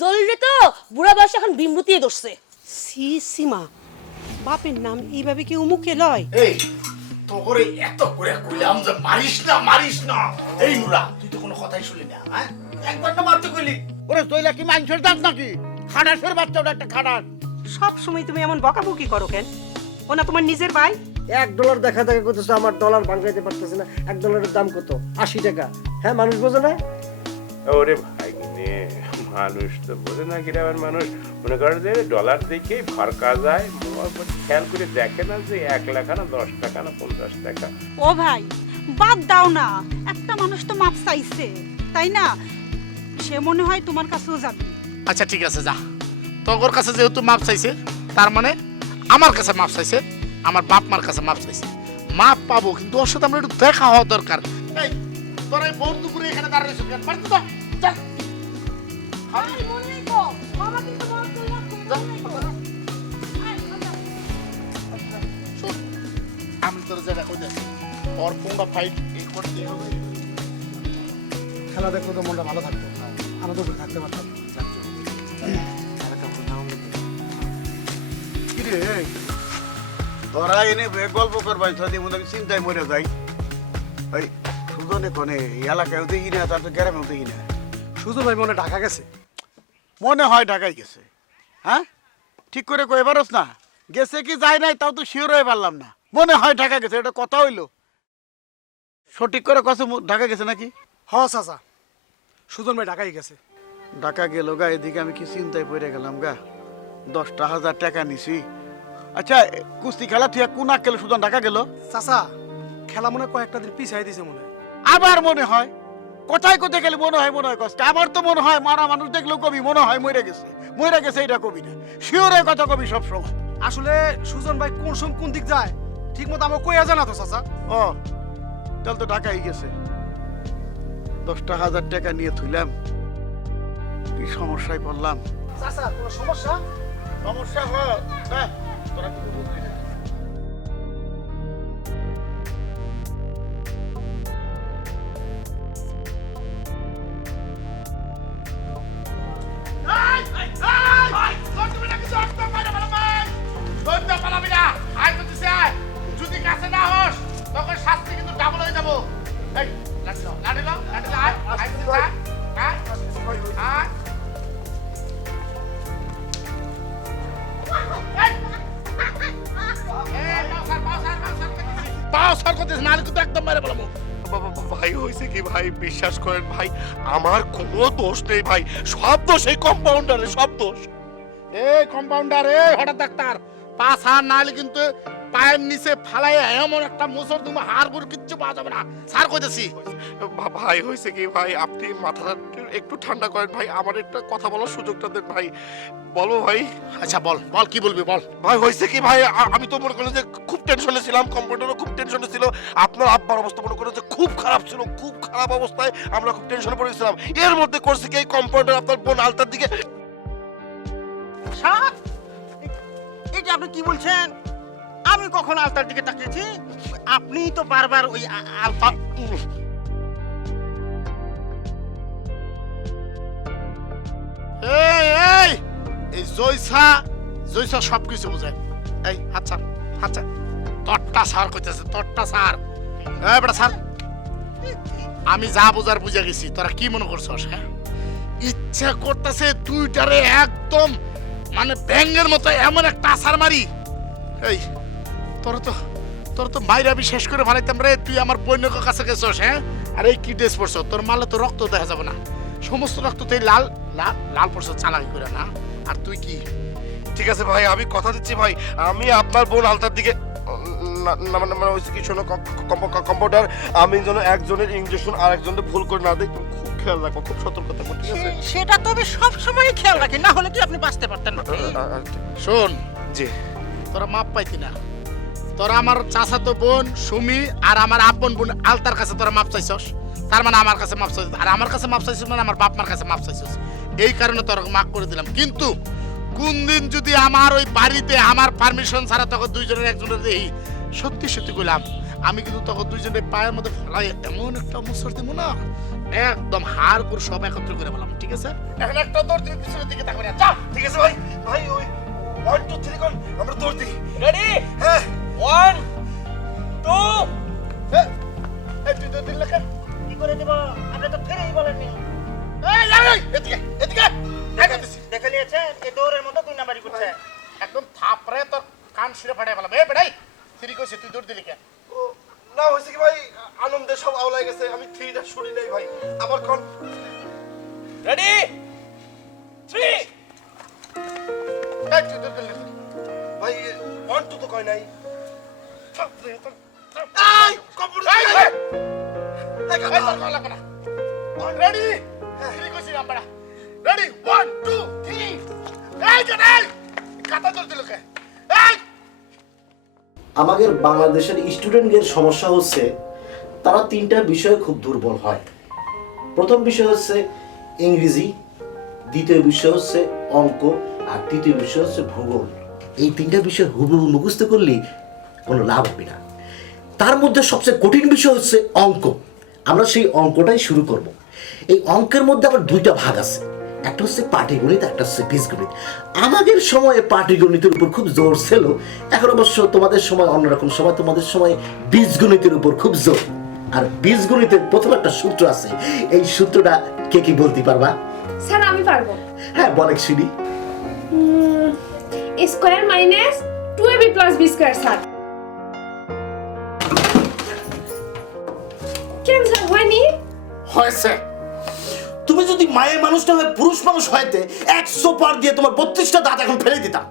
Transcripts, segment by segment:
জলিলে তো বুড়া বয়সে এখন বিমুতিয়ে ধরছে। সি সীমা, বাপের নাম এইভাবে কেউ মুখে লয়? এই তোরে এত করে কইলাম যে মারিস না। এই নুরা তুই তো কোনো কথাই শুনলি না, হ্যাঁ? একবার না মারতে কইলি। ওরে তৈলা কি মানুষের দাঁত নাকি? খাটাসের বাচ্চা, ওটা একটা খাটাস। সব সময় তুমি এমন বকাবকি করো কেন? ও না তোমার নিজের ভাই? $1 দেখা দেখা করতেছে, আমার ডলার বাংলাইতে পারতেছে না। $1 দাম কত? 80 টাকা। হ্যাঁ, মানুষ বোঝে না? ওরে ভাই নে, মানুষ তো বোঝে না গ্রামের মানুষ। মনে করে যে ডলার দেখেই ফরকা যায়, খেয়াল করে দেখে না যে 1 লাখ না 10 টাকা না 50 টাকা। ও ভাই বাদ দাও না, একটা মানুষ তো মাপ চাইছে তাই না? সে মনে হয় তোমার কাছেও যাবে। আচ্ছা ঠিক আছে, যা। তোর কাছে যেহেতু মাপ চাইছে, তার মানে আমার কাছে মাপ চাইছে, আমার বাপ মার কাছে মাপ চাইছে। মাপ পাবো, কিন্তু ওর সাথে আমরা একটু দেখা হওয়া দরকার। এই তোর এই ভোর দুপুরে এখানে দাঁড়িয়ে রয়েছে কেন? পারতো তো চল। আমি তোর যেটা কই দিচ্ছি, ওর কোনটা ফাইট এই করতে হবে। খেলা দেখলে তো মনটা ভালো থাকতো, আনন্দ করে থাকতে পারতাম। কিরে তোরা এনে গল্প করবাই তো মনে চিন্তায় মরে যাই। ওই সুজনে কোনে এলাকায় দেখি না, তার তো গ্রামেও দেখি না। সুজন ভাই মনে ঢাকা গেছে। মনে হয় ঢাকায় গেছে। হ্যাঁ, ঠিক করে কই পারস না? গেছে কি যায় নাই তাও তো শিওর হয়ে পারলাম না। মনে হয় ঢাকা গেছে, এটা কথা হইলো। সঠিক করে কত ঢাকা গেছে নাকি? হ চাচা, সুজন ভাই ঢাকাই গেছে। ঢাকা গেল গা, এদিকে আমি কি চিন্তায় পড়ে গেলাম গা। 10,000 টাকা নিছি। আচ্ছা কুস্তি খেলা তুই কোন আক্কেলে সুজন ঢাকা গেল? চাচা, খেলা মনে হয় কয়েকটা দিন পিছাই দিছে মনে হয়। আবার মনে হয়? কোথায় কোথায় গেলে মনে হয় কষ্ট? আমার তো মনে হয় মারা মানুষ দেখলেও কবি মনে হয় মরে গেছে এটা কবি না, শিওরে কথা কবি সব সময়। আসলে সুজন ভাই কোন সময় কোন দিক যায় ঠিক মতো আমার কইয়া জানা তো চাচা। ও তাহলে তো ঢাকাই গেছে। 10,000 টাকা নিয়ে থুইলাম, কি সমস্যায় পড়লাম। চাচা কোনো সমস্যা? সমস্যা হয় না, তোরা কিছু বুঝবি না। যদি কাছে না হস তখন শাস্তি কিন্তু ডাবল হয়ে যাবো। এই লাঠি লাও, আয় পাও সার করতেছ না, কিন্তু একদম মেরে বলবো। ভাই হয়েছে কি ভাই, বিশ্বাস করেন ভাই, আমার কোনো দোষ নেই ভাই, সব দোষ এই কম্পাউন্ডারের, সব দোষ। এই কম্পাউন্ডার, হঠাৎ ডাক্তার পাঁচ হার নাহলে কিন্তু পায়ের নিচে ফালাই এমন একটা মোচড় তুমি হাড়গুড় কিচ্ছু পাওয়া যাবে না। স্যার কইতেছি। ভাই হয়েছে কি ভাই, আপনি মাথাটা একটু ঠান্ডা করেন ভাই, আমার একটা কথা বলার সুযোগটা দেন ভাই। বলো ভাই। আচ্ছা বল কি বলবি বল। ভাই হয়েছে কি ভাই, আমি তো মনে করলাম যে খুব টেনশনে ছিলাম, কম্পিউটারও খুব টেনশনে ছিল, আপনার আব্বার অবস্থা মনে করেন যে খুব খারাপ ছিল, খুব খারাপ অবস্থায় আমরা খুব টেনশনে পড়েছিলাম। এর মধ্যে করছে কি এই কম্পিউটার আপনার বোন আলতার দিকে। এটা আপনি কি বলছেন? আমি কখন আলতার দিকে তাকিয়েছি? আপনি তো বারবার ওই আলতা। এই জয়সা সবকিছু বোঝায়। এই হাত ছাড়, তট্টা সার কইতেছে, তট্টা সার। এই বেটা সার, আমি যা বোঝার বুঝে গেছি, তোরা কি মনে করছস? হ্যাঁ, ইচ্ছা করতেছে দুইটারে একদম মানে ব্যাঙের মতো এমন একটা আছাড় মারি। এই তোর তো মাইরা আমি শেষ করে ফেলাইতাম রে। তুই আমার বৈন্যক কাছে গেছস, হ্যাঁ? আর এই কি ড্রেস পরছ? তোর মালে তো রক্ত দেখা যাবে না, সমস্ত রক্ত তুই লাল লাল লাল পরছ চালাকি করে না। আর তুই কি? ঠিক আছে ভাই, আমি কথা দিচ্ছি ভাই, আমি আপনার বোন আলতার দিকে মানে হয়েছে কি, শোনো কম্পাউন্ডার, আমি যেন একজনের ইঞ্জেকশন আর একজনের ভুল করে না দিই, তুমি খুব খেয়াল রাখবো, খুব সতর্ক থাকবো, ঠিক আছে? সেটা তো আমি সবসময় খেয়াল রাখি, না হলে কি আপনি বাঁচতে পারতেন না? শোন, জি তোরা মাপ পাইতি না, তোরা আমার চাচাতো বোন সুমি আর আমার আপন বোন আলতার কাছে তোরা মাপ চাইছস, তার মানে আমার কাছে মাপ চাইছিস, আর আমার কাছে মাপ চাইছিস মানে আমার বাপ মার কাছে মাপ চাইছিস। এই কারণে তোরা মাফ করে দিলাম। কিন্তু কোন দিন যদি আমার ওই বাড়িতে আমার পারমিশন ছাড়া তখন দুইজনের একজনের দেখি, সত্যি কইলাম আমি কিন্তু তখন দুইজনের পায়ের মধ্যে ফেলাই এমন একটা মুসর দিব না, একদম হাড় করে সব একত্র করে বললাম, ঠিক আছে? এখন একটা দৌড় দিবি পিছনের দিকে তাকাবি না, যা। ঠিক আছে ভাই, ভাই ওই 1 2 3 কোন আমরা দৌড় দিই। রেডি হ্যাঁ 1 2 এই তুই দৌড় দিলে কেন? কি করে দেব? আপনি তো ফেরেই বলেননি। এদিকে এদিকে দেখাতেছি। দেখে নিয়েছেন এই দৌড়ের মধ্যে 2 নাম্বারই করছে। একদম থাপড়ে তোর কান ছিঁড়ে ফাটাই ফেলাম। এই বেড়াই থ্রি কইছে, তুই দৌড় দিলি কেন? ও, না হয়েছে কি ভাই, আনন্দে সব আওলাই গেছে, আমি 3টা শুনি নাই ভাই। আবার কোন রেডি 3 এই তুই দৌড় দিলি কেন? ভাই 1 2 তো কয় নাই। এই কপুর এই এই তোর কল লাগবে না। রেডি থ্রি কইছি আমরা। রেডি 1 2 3 এই যে এই কাটা দৌড় দিল কেন? এই আমাদের বাংলাদেশের স্টুডেন্টদের সমস্যা হচ্ছে তারা 3টা বিষয়ে খুব দুর্বল হয়। প্রথম বিষয় হচ্ছে ইংরেজি, দ্বিতীয় বিষয় হচ্ছে অঙ্ক, আর তৃতীয় বিষয় হচ্ছে ভূগোল। এই 3টা বিষয় হুবহু মুখস্থ করলে কোনো লাভ হবে না। তার মধ্যে সবচেয়ে কঠিন বিষয় হচ্ছে অঙ্ক। আমরা সেই অঙ্কটাই শুরু করব। এই অঙ্কের মধ্যে আবার 2টা ভাগ আছে, একটা হচ্ছে পাটিগণিত, একটা হচ্ছে বীজগণিত। আমাদের সময়ে পাটিগণিতের উপর খুব জোর ছিল, এখন অবশ্য তোমাদের সময় অন্যরকম সময়, তোমাদের সময় বীজগণিতের উপর খুব জোর। আর বীজগণিতের প্রথম একটা সূত্র আছে, এই সূত্রটা কে কি বলতে পারবা? স্যার আমি পারবো। হ্যাঁ বলেক শুনি। Square minus 2ab plus b square sir. কেন স্যার হয়নি? হয়েছে। তুমি যদি মায়ের মানুষ না হয়ে পুরুষ মানুষ হইতে 100 পার দিয়ে তোমার 32টা দাঁত এখন ফেলে দিতাম।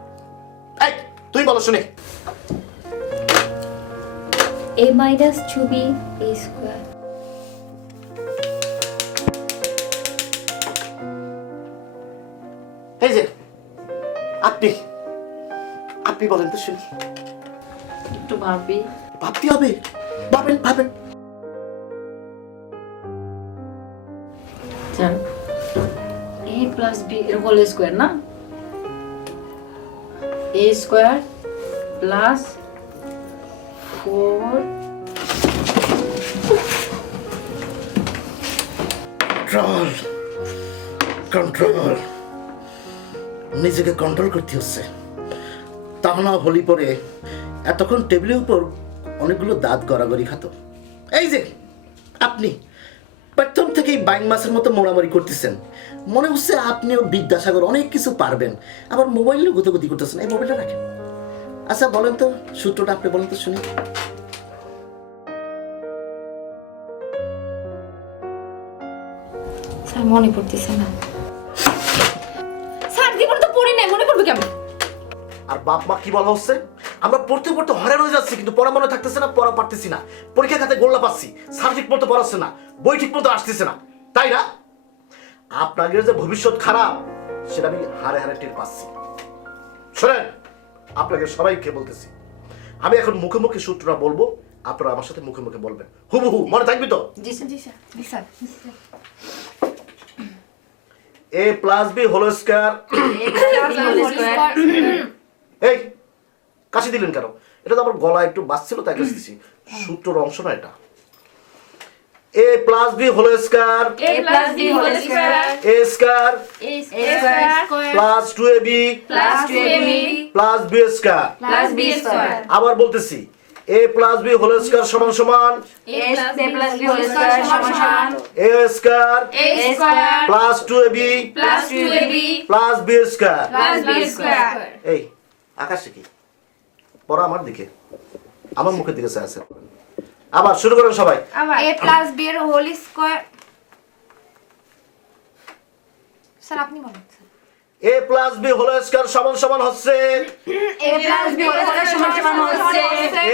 এই তুমি বলো শুনি। a minus 2b a square. এই যে আপনি আপনি বলেন তো শুনি। একটু ভাবি। ভাবতে হবে, ভাবেন ভাবেন। স্যার a প্লাস b এর হোল স্কয়ার না? a square plus 4 control control, নিজেকে কন্ট্রোল করতে হচ্ছে। তা না হলি পরে এতক্ষণ টেবিলের উপর অনেকগুলো দাঁত গড়াগড়ি খাতো। এই যে আপনি প্রথম থেকেই বাইং মাছের মতো মোড়ামড়ি করতেছেন, মনে হচ্ছে আপনিও বিদ্যাসাগর অনেক কিছু পারবেন, আবার মোবাইলেও গতি করতেছেন। এই মোবাইলটা রাখেন। আচ্ছা বলেন তো সূত্রটা আপনি বলেন তো শুনি। স্যার মনে পড়তেছে না। স্যার জীবন তো পড়ি নাই, মনে পড়বে কেমন? আর বাপ মা কি বলা হচ্ছে, আমরা পড়তে পড়তে হয়রান হয়ে যাচ্ছি, কিন্তু পড়া মনে থাকতেছে না, পড়া পারতেছি না, পরীক্ষা খাতে গোল্লা পাচ্ছি, স্যার ঠিক মতো পড়াচ্ছে না, বই ঠিক মতো আসতেছে না, তাই না? আপনাদের যে ভবিষ্যৎ খারাপ সেটা আমি হারে হারে টের পাচ্ছি। শোনেন, আপনাকে সবাইকে বলতেছি, আমি এখন মুখে মুখে সূত্রটা বলবো, আপনারা আমার সাথে মুখে মুখে বলবেন, হুবহু মনে থাকবি তো? জি স্যার, জি স্যার, জি sir. a plus b whole square. এই কাশি দিলেন কেন? এটা তো আমার গলা একটু বাজছিল তাই কাশি দিছি। সূত্রের অংশ না এটা। a plus b whole square a plus b whole square a square a square plus 2ab plus 2ab plus b square plus b square. আবার বলতেছি, a plus b whole square সমান সমান a plus b whole square সমান সমান a square a square plus 2ab plus 2ab plus b square plus b square. এই আকাশে কি পড়া আমার দিকে, আমার মুখের দিকে চাই আছে। আবার শুরু করেন সবাই। a প্লাস b এর হোল স্কয়ার। স্যার আপনি বলেন। a plus b whole square সমান সমান হচ্ছে a plus b whole square সমান সমান হচ্ছে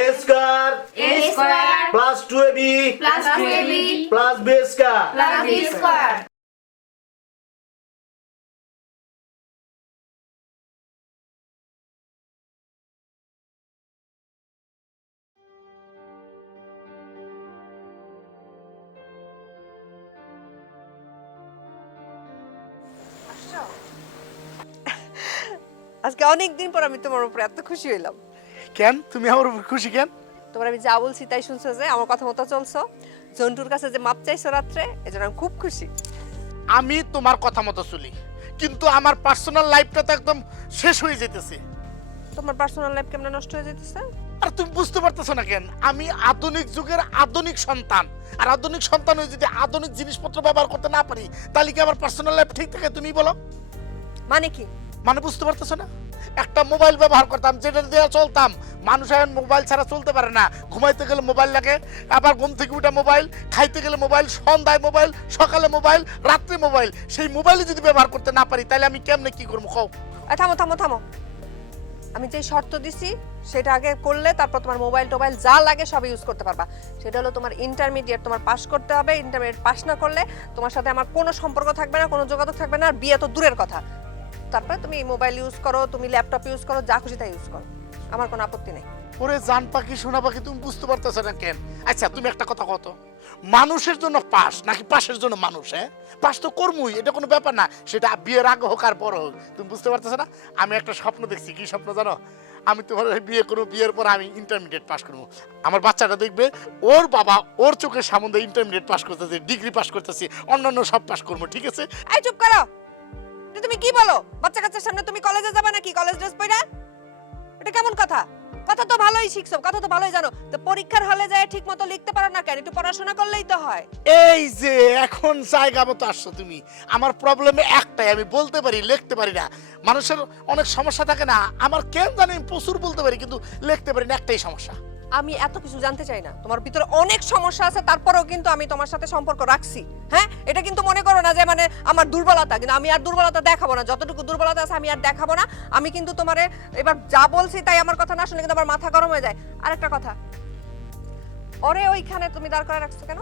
a square a square plus 2ab plus 2ab plus b square plus b square. আজকে অনেক দিন পর আমি তোমার উপরে এত খুশি হইলাম। কেন তুমি আমার উপর খুশি কেন? তোমার আমি যা বলছি তাই শুনছো, যে আমার কথা মতো চলছো, জন্টুর কাছে যে মাপ চাইছো রাত্রে, এজন্য আমি খুব খুশি। আমি তোমার কথা মতো চলি, কিন্তু আমার পার্সোনাল লাইফটা তো একদম শেষ হয়ে যেতেছে। তোমার পার্সোনাল লাইফ কেমন নষ্ট হয়ে যেতেছে? আর তুমি বুঝতে পারতেছো না কেন? আমি আধুনিক যুগের আধুনিক সন্তান, আর আধুনিক সন্তান হয়ে যদি আধুনিক জিনিসপত্র ব্যবহার করতে না পারি, তাহলে কি আমার পার্সোনাল লাইফ ঠিক থাকে? তুমি বলো। মানে কি? মানে বুঝতে পারতেছো না? একটা মোবাইল ব্যবহার করতাম, যেটা দিয়ে চলতাম, মানুষ এখন মোবাইল ছাড়া চলতে পারে না। ঘুমাইতে গেলে মোবাইল লাগে, আবার ঘুম থেকে উঠে মোবাইল, খাইতে গেলে মোবাইল, সন্ধ্যায় মোবাইল, সকালে মোবাইল, রাত্রে মোবাইল। সেই মোবাইলই যদি ব্যবহার করতে না পারি, তাহলে আমি কেমনে কি করবো? খাও। থামো থামো থামো, আমি যে শর্ত দিছি সেটা আগে করলে তারপর তোমার মোবাইল টোবাইল যা লাগে সব ইউজ করতে পারবা। সেটা হলো তোমার ইন্টারমিডিয়েট তোমার পাস করতে হবে। ইন্টারমিডিয়েট পাস না করলে তোমার সাথে আমার কোনো সম্পর্ক থাকবে না, কোনো যোগাযোগ থাকবে না, আর বিয়ে তো দূরের কথা। তারপরে তুমি মোবাইল ইউজ করো, তুমি ল্যাপটপ ইউজ করো, যা খুশি তাই ইউজ করো, আমার কোনো আপত্তি নেই। ওরে জান পাখি সোনা পাখি, তুমি বুঝতে পারতেছো না কেন? আচ্ছা তুমি একটা কথা কত, মানুষের জন্য পাস নাকি পাশের জন্য মানুষ? হ্যাঁ, পাস তো কর্মই, এটা কোনো ব্যাপার না, সেটা বিয়ের আগে হোক আর পরে হোক। তুমি বুঝতে পারতেছো না? আমি একটা স্বপ্ন দেখছি। কি স্বপ্ন জানো? আমি তোমার বিয়ে করবো, বিয়ের পর আমি ইন্টারমিডিয়েট পাস করবো। আমার বাচ্চাটা দেখবে ওর বাবা ওর চোখের সামনে ইন্টারমিডিয়েট পাস করতেছে, ডিগ্রি পাস করতেছি, অন্যান্য সব পাস করবো। ঠিক আছে? এই চুপ করো, তুমি কি বলো? বাচ্চা কাচ্চার সামনে তুমি কলেজে যাবে নাকি কলেজ ড্রেস পরে? এটা কেমন কথা? কথা তো ভালোই শিখছো, কথা তো ভালোই জানো, তো পরীক্ষার হলে যায় ঠিক মতো লিখতে পারো না কেন? একটু পড়াশোনা করলেই তো হয়। এই যে এখন জায়গা মতো আসছো তুমি। আমার প্রবলেমে একটাই, আমি বলতে পারি, লিখতে পারি না। মানুষের অনেক সমস্যা থাকে না, আমার কেন জানি আমি প্রচুর বলতে পারি কিন্তু লিখতে পারি না, একটাই সমস্যা। আমি এত কিছু জানতে চাই না, তোমার ভিতরে অনেক সমস্যা আছে, তারপরেও কিন্তু আমি তোমার সাথে সম্পর্ক রাখছি। হ্যাঁ, এটা কিন্তু মনে করো না যে মানে আমার দুর্বলতা, কিন্তু আমি আর দুর্বলতা দেখাবো না। যতটুকু দুর্বলতা আছে আমি আর দেখাবো না। আমি কিন্তু তোমারে এবার যা বলছি তাই আমার কথা না শুনলে কিন্তু আমার মাথা গরম হয়ে যায়। আরেকটা কথা, ওরে ওইখানে তুমি দাঁড় করে রাখছো কেন?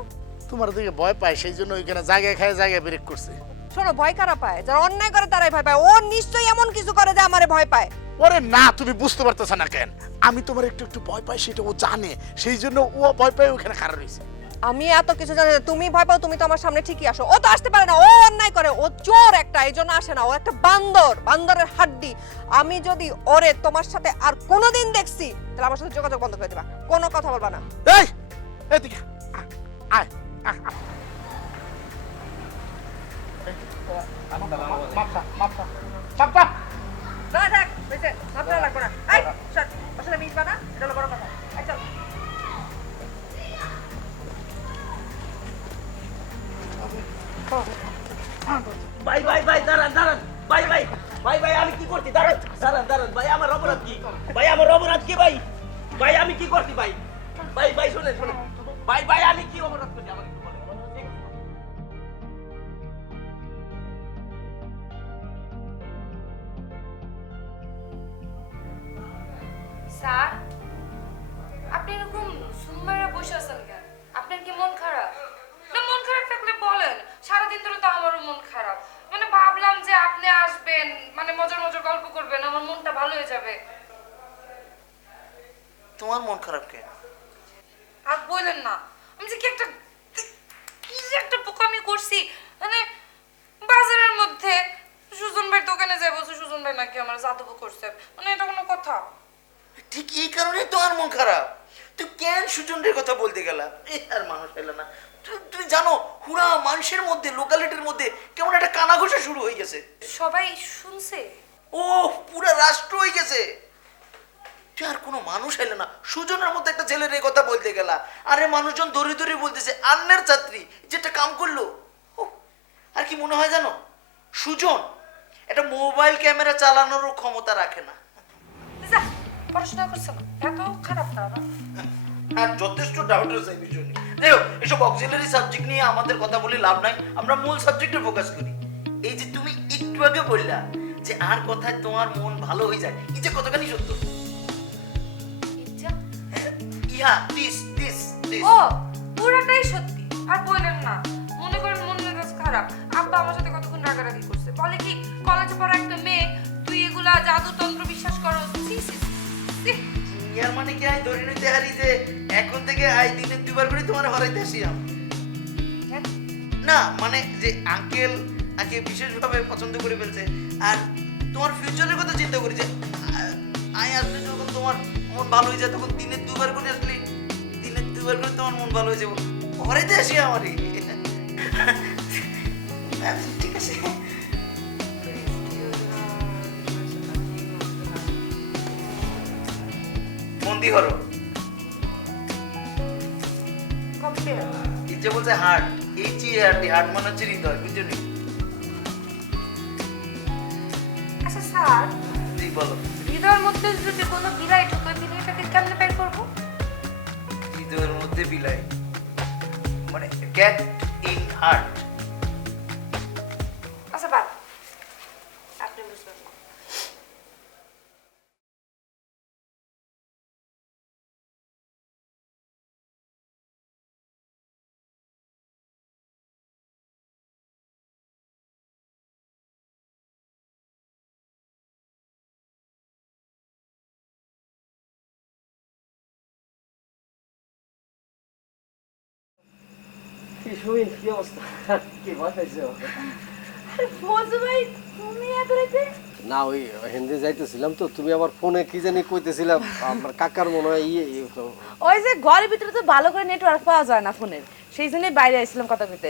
তোমার দিকে ভয় পায়, সেই জন্য ওইখানে জায়গায় খায় জায়গায় ব্রেক করছে। শোনো, ভয় কারা পায়? যারা অন্যায় করে তারাই ভয় পায়। ও নিশ্চয়ই এমন কিছু করে যে আমারে ভয় পায়। ওরে না, তুমি বুঝতে পারতেছ না কেন? আমি তোমার একটু একটু ভয় পাই, সেটা ও জানে, সেই জন্য ও ভয় পায় ওখানে খাড়া রয়েছে। আমি এত কিছু জানি না, তুমি ভয় পাও, তুমি তো আমার সামনে ঠিকই আসো। ও তো আসতে পারে না, ও অন্যায় করে, ও চোর একটা, এই জন্য আসে না। ও একটা বান্দর, বান্দরের হাড্ডি। আমি যদি ওরে তোমার সাথে আর কোনোদিন দেখছি, তাহলে আমার সাথে যোগাযোগ বন্ধ করে দিবা, কোনো কথা বলবা না। এই এদিকে আয়, আয়, আয়। মাপটা না থাক, বেঁচে মাপটা লাগবে না। এই শট, আসলে মিটবা না, এটা হলো বড় কথা। এই চল। ভাই ভাই ভাই দাঁড়ান দাঁড়ান, ভাই ভাই ভাই ভাই আমি কি করছি? দাঁড়ান দাঁড়ান দাঁড়ান ভাই, আমার অপরাধ কি? ভাই আমার অপরাধ কি ভাই? ভাই আমি কি করছি ভাই? ভাই ভাই শুনেন শুনেন, ভাই ভাই আমি কি অপরাধ করছি আমাকে একটু বলেন। স্যার, আপনি এরকম সুন্দর বসে আছেন কেন? আপনার কি মন খারাপ? না, মন খারাপ থাকলে বলেন। সারাদিন ধরে তো আমারও মন খারাপ। মানে ভাবলাম যে আপনি আসবেন, মানে মজার মজার গল্প করবেন, আমার মনটা ভালো হয়ে যাবে। তোমার মন খারাপ কেন? আর বললেন না, আমি যে কি একটা বোকামি করছি। মানে বাজারের মধ্যে সুজন ভাইয়ের দোকানে যাই, বলছে সুজন ভাই নাকি আমার জাদু করছে। মানে এটা কোনো কথা? ঠিক এই কারণে তোমার মন খারাপ। তুই কেন সুজনের কথা বলতে গেলা? আর মানুষ এলো না। তুমি জানো হুড়া মানুষের মধ্যে, লোকালিটির মধ্যে কেমন একটা কানাঘোষা শুরু হয়ে গেছে। সবাই শুনছে? ও পুরো রাষ্ট্র হয়ে গেছে। তুই আর কোনো মানুষ এলো না, সুজনের মধ্যে একটা ছেলের এই কথা বলতে গেলা। আরে মানুষজন দৌড়ে দৌড়ে বলতেছে আন্নের ছাত্রী যেটা কাম করলো। আর কি মনে হয় জানো, সুজন একটা মোবাইল ক্যামেরা চালানোরও ক্ষমতা রাখে না। পড়াশোনা করছে না, এত খারাপ না। আর যথেষ্ট ডাউট আছে এই বিষয় নিয়ে। দেখো, এসব অক্সিলারি সাবজেক্ট নিয়ে আমাদের কথা বলে লাভ নাই, আমরা মূল সাবজেক্টে ফোকাস করি। এই যে তুমি একটু আগে বললা যে আর কথায় তোমার মন ভালো হয়ে যায়, এই যে কতখানি সত্য। ইহা দিস দিস দিস ও পুরাটাই সত্যি। আর বললেন না, মনে করেন মন মেজাজ খারাপ, আব্বা আমার সাথে কতক্ষণ রাগারাগি করছে। বলে কি, কলেজে পড়া একটা মেয়ে, তুই এগুলা জাদুতন্ত্র বিশ্বাস করো? ইয়ার মানে কি, আই ধরে নিতে হারি যে এখন থেকে আই দিনে দুবার করে তোমার হরাইতে আসিয়াম না। মানে যে আঙ্কেল আকে বিশেষভাবে পছন্দ করে ফেলছে, আর তোমার ফিউচারের কথা চিন্তা করি যে আই আসলে যখন তোমার মন ভালো হয়ে যায়, তখন দিনে দুবার করে আসলে দুবার করে তোমার মন ভালো হয়ে যাবো ঘরেতে আসি আমারই আচ্ছা, ঠিক আছে মন্দি হরো ইচ্ছে বলছে হার্ট হার্ট মনে হচ্ছে হৃদয় বুঝছো নি আচ্ছা স্যার জি বলো হৃদয়ের মধ্যে যদি কোনো বিলাই ঢুকে বিলাইটাকে কেমনে বের করবো? হৃদয়ের মধ্যে বিলাই মানে ক্যাট ইন হার্ট আচ্ছা বাদ আপনি বুঝবেন না। কি সুমিন কি অবস্থা কি ভয় পাইছো ফৌজু ভাই তুমি এত রাতে না ওই হিন্দি যাইতেছিলাম তো তুমি আমার ফোনে কি জানি কইতেছিলাম আমার কাকার মনে হয় ওই যে ঘরের ভিতরে তো ভালো করে নেটওয়ার্ক পাওয়া যায় না ফোনের সেই জন্যই বাইরে আসছিলাম কথা কইতে